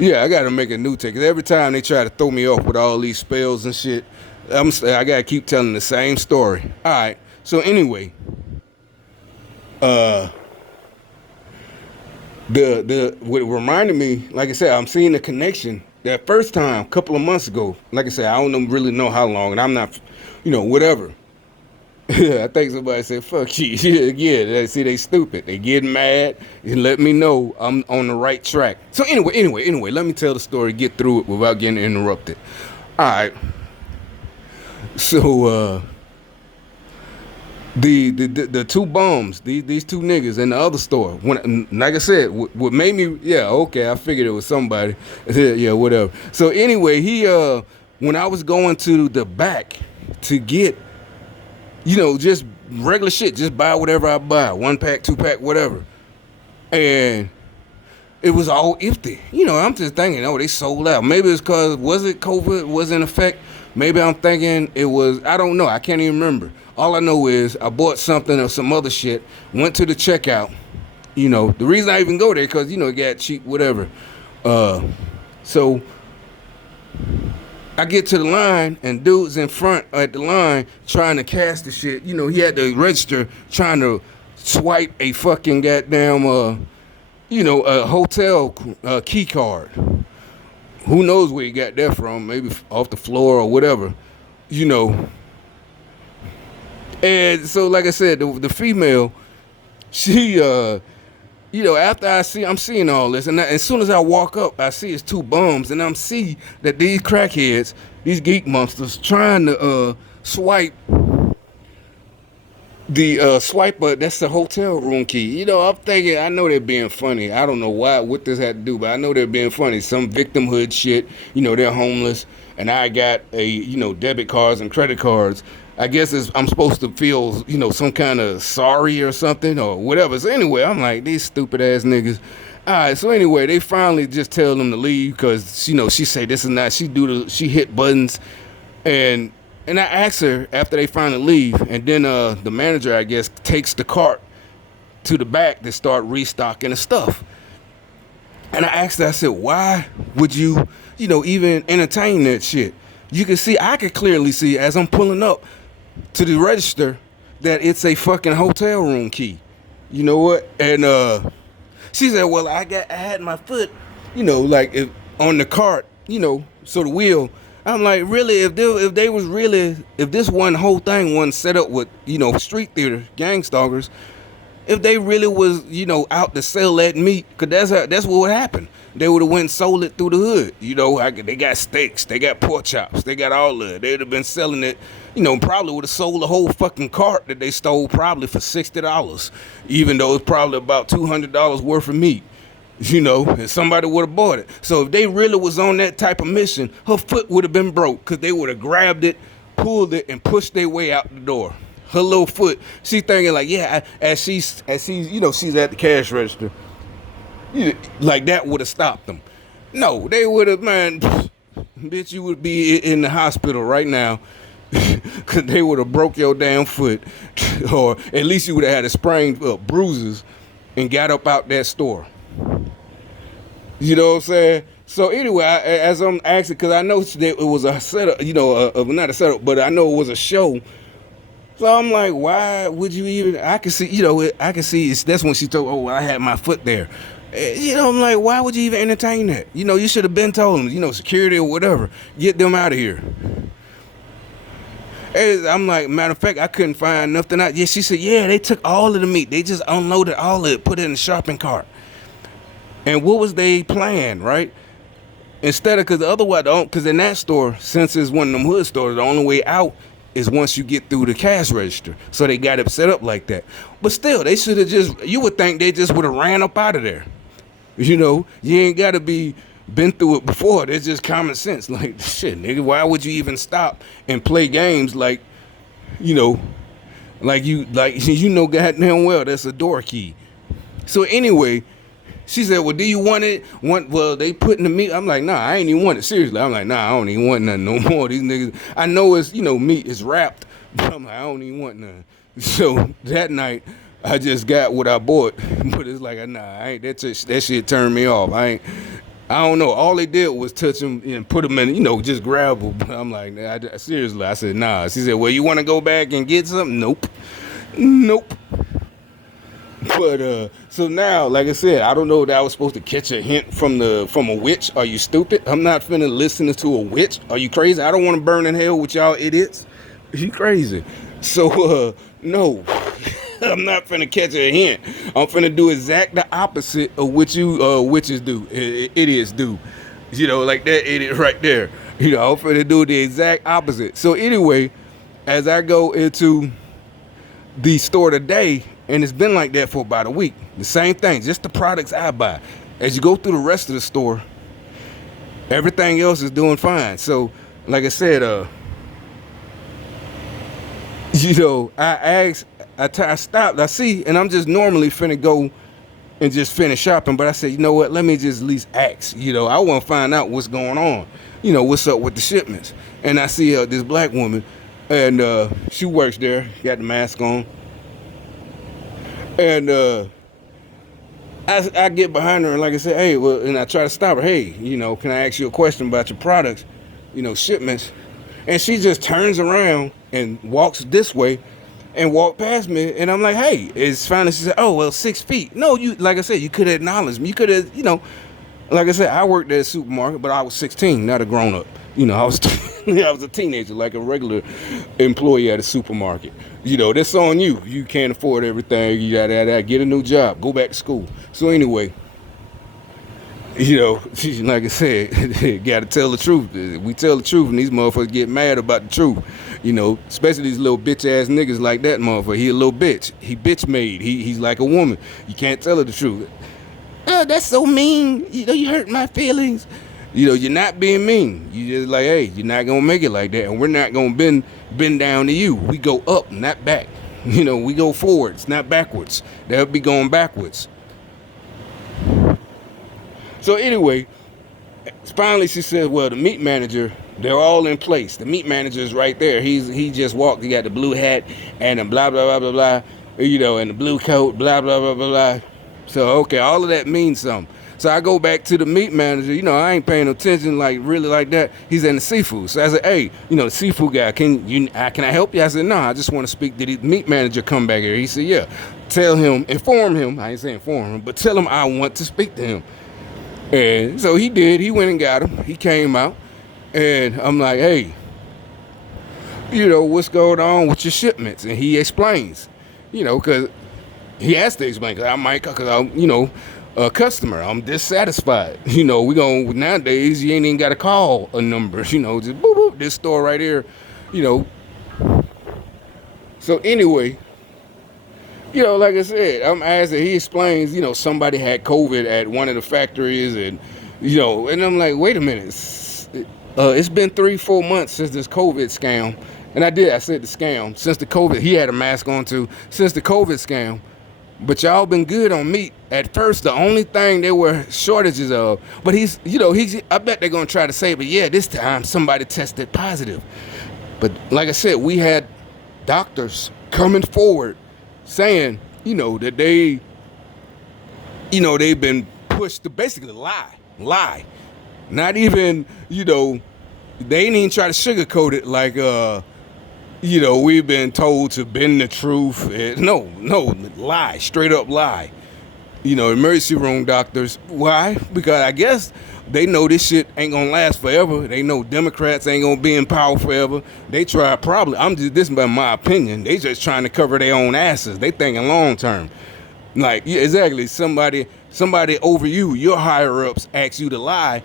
Yeah, I gotta make a new take. 'Cause every time they try to throw me off with all these spells and shit, I gotta keep telling the same story. All right. So anyway, the what reminded me, like I said, I'm seeing the connection. That first time, a couple of months ago, like I said, I don't really know how long, and I'm not, whatever. I think somebody said, "Fuck you." Yeah, see, they stupid. They getting mad and let me know I'm on the right track. So anyway, let me tell the story, get through it without getting interrupted. All right. So the two bums, these two niggas in the other store. When, like I said, what made me, yeah, okay, I figured it was somebody. Yeah, whatever. So anyway, when I was going to the back to get, just regular shit, just buy whatever I buy, 1 pack, 2 pack, whatever, and it was all empty. I'm just thinking, oh, they sold out. Maybe it's because, was it COVID was in effect? Maybe I'm thinking it was, I don't know. I can't even remember. All I know is I bought something or some other shit, went to the checkout. The reason I even go there because, it got cheap, whatever. So I get to the line and dude's in front at the line trying to cash the shit. He had to register trying to swipe a fucking goddamn, a hotel key card. Who knows where he got that from? Maybe off the floor or whatever, And so, like I said, the female, she, after I'm seeing all this, and as soon as I walk up, I see it's two bums, and I'm see that these crackheads, these geek monsters, trying to swipe the swiper. That's the hotel room key. I'm thinking, I know they're being funny. I don't know what this had to do, but I know they're being funny. Some victimhood shit. They're homeless, and I got debit cards and credit cards. I guess I'm supposed to feel, some kind of sorry or something or whatever. So anyway, I'm like, these stupid ass niggas. All right, so anyway, they finally just tell them to leave because, she say this is not, she hit buttons. And I asked her after they finally leave, and then the manager, I guess, takes the cart to the back to start restocking the stuff. And I asked her, I said, why would you, even entertain that shit? I could clearly see as I'm pulling up to the register that it's a fucking hotel room key. You know what? And she said, well, I had my foot, on the cart, so the wheel. I'm like, really? If this one whole thing wasn't set up with, street theater gang stalkers, if they really was, out to sell that meat, because that's what would happen. They would have went and sold it through the hood. They got steaks, they got pork chops, they got all of it. They would have been selling it, probably would have sold the whole fucking cart that they stole probably for $60, even though it's probably about $200 worth of meat. And somebody would have bought it. So if they really was on that type of mission, her foot would have been broke because they would have grabbed it, pulled it, and pushed their way out the door. Her little foot, she thinking like, yeah, as she's she's at the cash register, like that would have stopped them. No, they would have, man, bitch, you would be in the hospital right now because they would have broke your damn foot, or at least you would have had a sprained bruises and got up out that store. You know what I'm saying? So anyway, as I'm asking, because I know that it was a setup, not a setup, but I know it was a show. So I'm like, why would you even? I can see, I can see. That's when she told, oh, I had my foot there. I'm like, why would you even entertain that? You should have been told them, security or whatever, get them out of here. And I'm like, matter of fact, I couldn't find nothing out. Yeah, she said, yeah, they took all of the meat. They just unloaded all of it, put it in the shopping cart. And what was they plan, right? Instead of, because otherwise, because in that store, since it's one of them hood stores, the only way out is once you get through the cash register. So they got it set up like that. But still, they should have you would think they just would have ran up out of there. You ain't got to be been through it before. There's just common sense. Like, shit, nigga, why would you even stop and play games like, goddamn well, that's a door key. So anyway, she said, well, do you want it? Well, they putting the meat. I'm like, nah, I ain't even want it. Seriously. I'm like, nah, I don't even want nothing no more. These niggas, I know it's, meat is wrapped, but I'm like, I don't even want nothing. So that night, I just got what I bought, but it's like, nah, that shit turned me off. I don't know. All they did was touch him and put him in, just grab him. I'm like, nah, seriously. I said, nah. She said, well, you want to go back and get something? Nope. Nope. But so now, like I said, I don't know that I was supposed to catch a hint from a witch. Are you stupid? I'm not finna listen to a witch. Are you crazy? I don't want to burn in hell with y'all idiots. You crazy? So no, I'm not finna catch a hint. I'm finna do exact the opposite of what you witches do, idiots do. Like that idiot right there. I'm finna do the exact opposite. So anyway, as I go into the store today, and it's been like that for about a week. The same thing, just the products I buy. As you go through the rest of the store, everything else is doing fine. So, like I said, I stopped, I see, and I'm just normally finna go and just finish shopping, but I said, you know what, let me just at least ask. I want to find out what's going on. What's up with the shipments. And I see this black woman, and she works there, got the mask on. And I get behind her and like I said, hey, well, and I try to stop her. Hey, can I ask you a question about your products, shipments? And she just turns around and walks this way and walk past me. And I'm like, hey, it's fine. And she said, oh, well, 6 feet. No, like I said, you could have acknowledged me. You could have, like I said, I worked at a supermarket, but I was 16, not a grown up. I was I was a teenager, like a regular employee at a supermarket. That's on you. You can't afford everything. You gotta get a new job, go back to school. So anyway, like I said, gotta tell the truth. We tell the truth, and these motherfuckers get mad about the truth. Especially these little bitch ass niggas like that motherfucker. He a little bitch. He bitch made. He's like a woman. You can't tell her the truth. Oh, that's so mean. You hurt my feelings. You're not being mean. You just like, hey, you're not gonna make it like that, and we're not gonna bend down to you. We go up, not back. We go forwards, not backwards. They'll be going backwards. So anyway, finally she said, well, the meat manager, they're all in place. The meat manager is right there. He just walked. He got the blue hat and the blah blah blah blah blah. And the blue coat, blah blah blah blah blah. So okay, all of that means something. So I go back to the meat manager. I ain't paying attention really like that. He's in the seafood. So I said, hey, the seafood guy, can I help you? I said, no, I just want to speak. Did the meat manager come back here? He said, yeah. Inform him. I ain't saying inform him, but tell him I want to speak to him. And so he did. He went and got him. He came out, and I'm like, hey, what's going on with your shipments? And he explains, because he has to explain, because I'm, a customer. I'm dissatisfied. Nowadays you ain't even got to call a number. Just boop, boop, this store right here. So anyway, like I said, I'm asking. He explains. Somebody had COVID at one of the factories, and and I'm like, wait a minute. It's been 3-4 months since this COVID scam, and I said the scam since the COVID. He had a mask on too. Since the COVID scam. But y'all been good on meat. At first, the only thing there were shortages of, but I bet they're going to try to say, but yeah, this time somebody tested positive. But like I said, we had doctors coming forward saying, that they've been pushed to basically lie. Not even, they ain't even try to sugarcoat it like, we've been told to bend the truth. No, lie, straight up lie. Emergency room doctors. Why? Because I guess they know this shit ain't gonna last forever. They know Democrats ain't gonna be in power forever. They try probably, this is my opinion, they just trying to cover their own asses. They thinking long term. Like, yeah, exactly, somebody over you, your higher ups ask you to lie.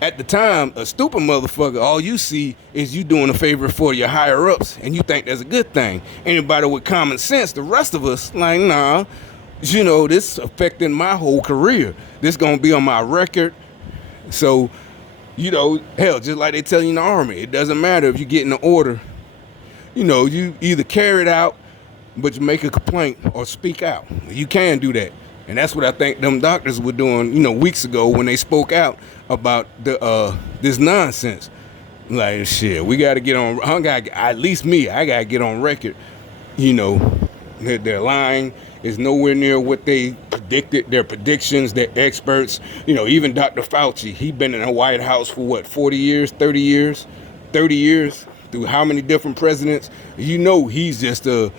At the time, a stupid motherfucker, all you see is you doing a favor for your higher ups, and you think that's a good thing. Anybody with common sense, the rest of us, like, nah, this affecting my whole career. This gonna be on my record. So, hell, just like they tell you in the army, it doesn't matter if you get in the order. You either carry it out, but you make a complaint or speak out. You can do that. And that's what I think them doctors were doing, weeks ago when they spoke out about this nonsense. Like, shit, we got to get on, at least me, I got to get on record, Their line is nowhere near what they predicted. Their predictions, their experts, even Dr. Fauci, he been in the White House for what, 40 years, 30 years, 30 years, through how many different presidents? He's just a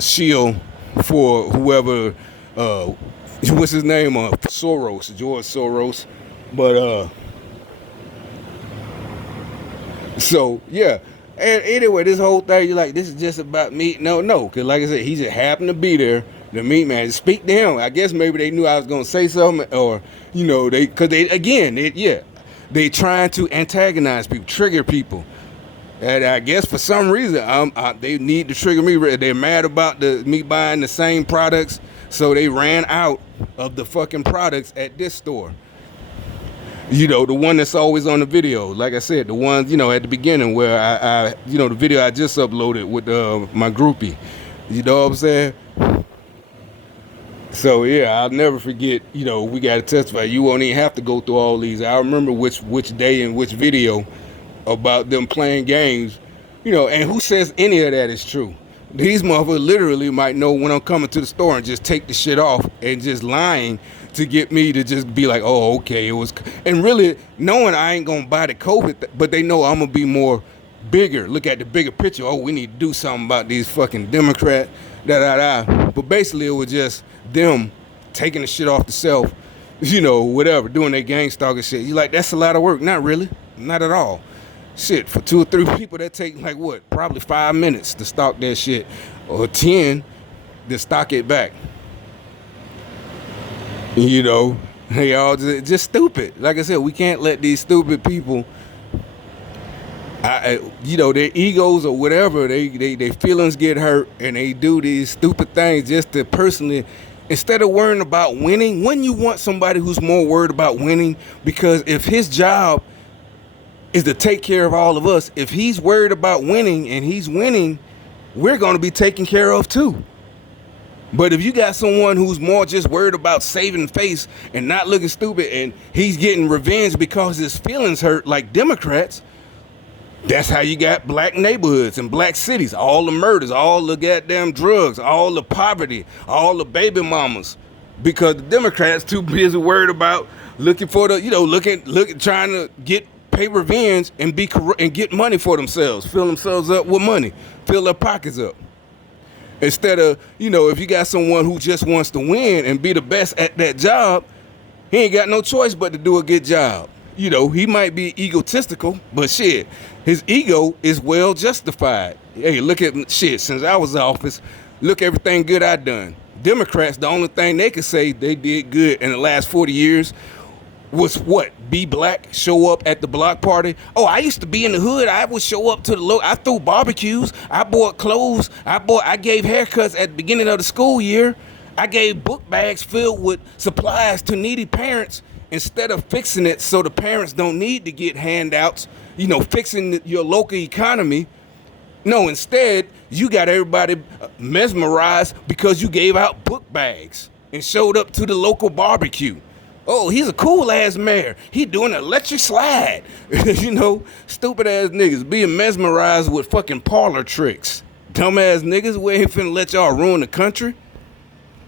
shield for whoever, what's his name? Soros, George Soros. But so yeah. And anyway, this whole thing, you're like, this is just about me. No, because like I said, he just happened to be there. The meat man, just speak to him. I guess maybe they knew I was gonna say something, or they trying to antagonize people, trigger people. And I guess for some reason, they need to trigger me. They're mad about me buying the same products, so they ran out of the fucking products at this store. The one that's always on the video. Like I said, the ones, at the beginning where I the video I just uploaded with my groupie. You know what I'm saying? So yeah, I'll never forget, we got to testify. You won't even have to go through all these. I remember which day and which video about them playing games, and who says any of that is true? These motherfuckers literally might know when I'm coming to the store and just take the shit off and just lying to get me to just be like, oh, okay, it was, and really knowing I ain't gonna buy the COVID, but they know I'm gonna be more bigger, look at the bigger picture. Oh, we need to do something about these fucking Democrats, But basically it was just them taking the shit off the shelf, whatever, doing their gang stalker shit. You like, that's a lot of work. Not really, not at all. Shit, for 2 or 3 people, that take like what? Probably 5 minutes to stock that shit, or 10 to stock it back. They all just stupid. Like I said, we can't let these stupid people, their egos or whatever, their feelings get hurt, and they do these stupid things just to personally, instead of worrying about winning. When you want somebody who's more worried about winning, because if his job is to take care of all of us, if he's worried about winning and he's winning, we're going to be taken care of too. But if you got someone who's more just worried about saving face and not looking stupid, and he's getting revenge because his feelings hurt, like Democrats, that's how you got black neighborhoods and black cities, all the murders, all the goddamn drugs, all the poverty, all the baby mamas, because the Democrats too busy worried about looking for the, trying to pay revenge and be corrupt and get money for themselves, fill themselves up with money, fill their pockets up. Instead of, if you got someone who just wants to win and be the best at that job, he ain't got no choice but to do a good job. He might be egotistical, but shit, his ego is well justified. Hey, look at shit, since I was in office, look everything good I done. Democrats, the only thing they could say they did good in the last 40 years was what? Be black, show up at the block party. Oh, I used to be in the hood. I would show up to the I threw barbecues. I bought clothes. I gave haircuts at the beginning of the school year. I gave book bags filled with supplies to needy parents instead of fixing it so the parents don't need to get handouts, fixing your local economy. No, instead, you got everybody mesmerized because you gave out book bags and showed up to the local barbecue. Oh, he's a cool ass mayor. He doing an electric slide. Stupid ass niggas being mesmerized with fucking parlor tricks. Dumb ass niggas, we ain't finna let y'all ruin the country.